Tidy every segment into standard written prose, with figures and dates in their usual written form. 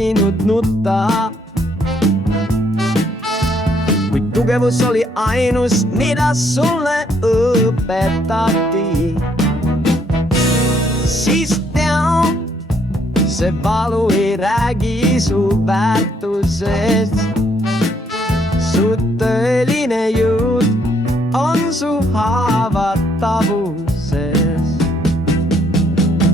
tohtinud nutta. Kuid tugevus oli ainus, mida sulle õpetati. Siis tean, see valu ei räägi su väärtusest. Su tõeline jõud on su haavatavuses.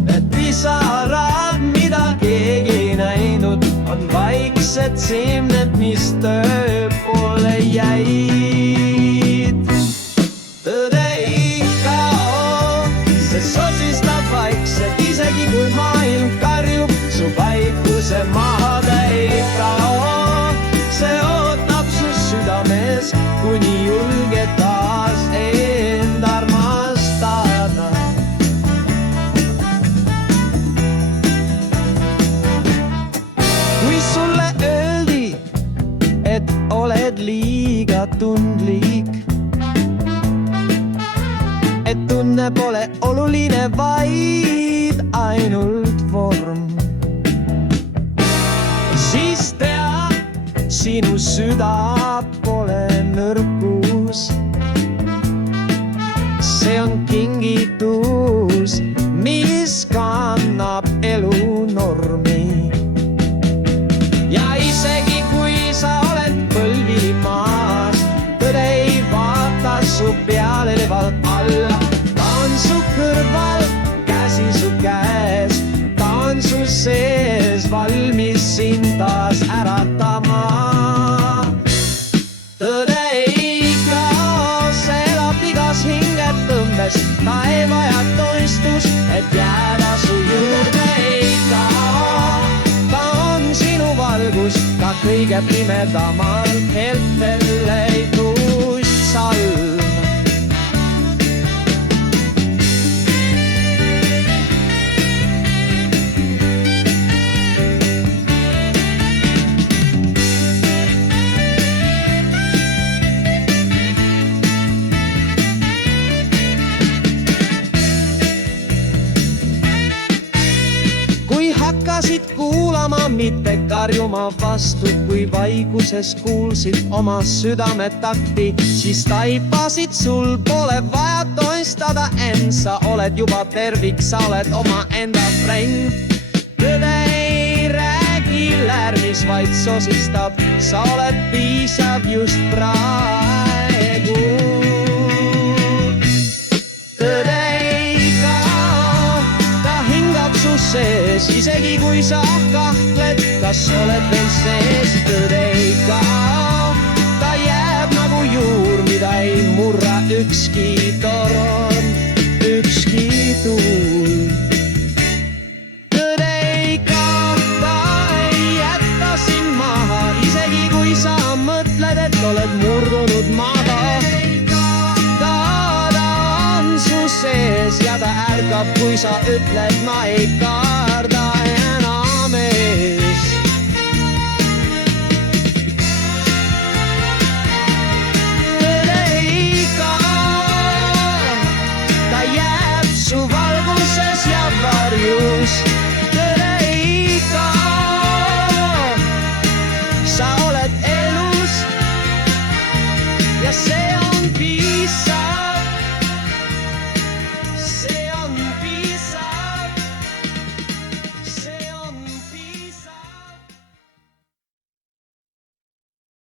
Need pisarad, mida keegi ei näinud, on vaiksed seemned, mis töö poole jäid. Tõde ei kao, see sosistab vaikselt, isegi kui maailm karjub, su vaikuse maha ei kao. See ootab su südames, kuni julge taas end armastada. Kui sulle öeldi, et oled liiga tundlik, et tunne pole oluline, vaid ainult vorm, siis tea, sinu süda pole nõrkus. See on kingitus, mis kannab elu normi. Ja isegi kui sa oled põlvili maas, tõde ei vaata su peale levalt alla. Ta on su kõrval, käsi su käes, ta on su sees, valmis sind taas äratama. Tõde ei kao, see elab igas hingetõmbes, ta ei vaja toistust, et jääda su juurde ei kao. Ta on sinu valgus, ka kõige pimedamal hetkel leidus salm. Hakkasid kuulama, mitte karjuma vastu, kui vaiguses kuulsid oma südametakti, siis taipasid, sul pole vaja toistada end, sa oled juba tervik, sa oled oma enda friend. Tõde ei räägi lärmis, vaid sosistab, sa oled piisav just praegu. Tõde ei kao, ta hingab su sees, isegi kui sa kahtled, kas oled veel sees. Tõde ei kao, ta jääb nagu juur, mida ei murra ükski torm, ükski tuul. Tõde ei kao, ta ei jätta sind maha, isegi kui sa mõtled, et oled murdunud maha. Ta on su sees ja ta ärkab, kui sa ütled, ma ei karda enam ees. Tõde ei kao, ta jääb su valguses ja varjus. Tõde ei kao, sa oled elus ja see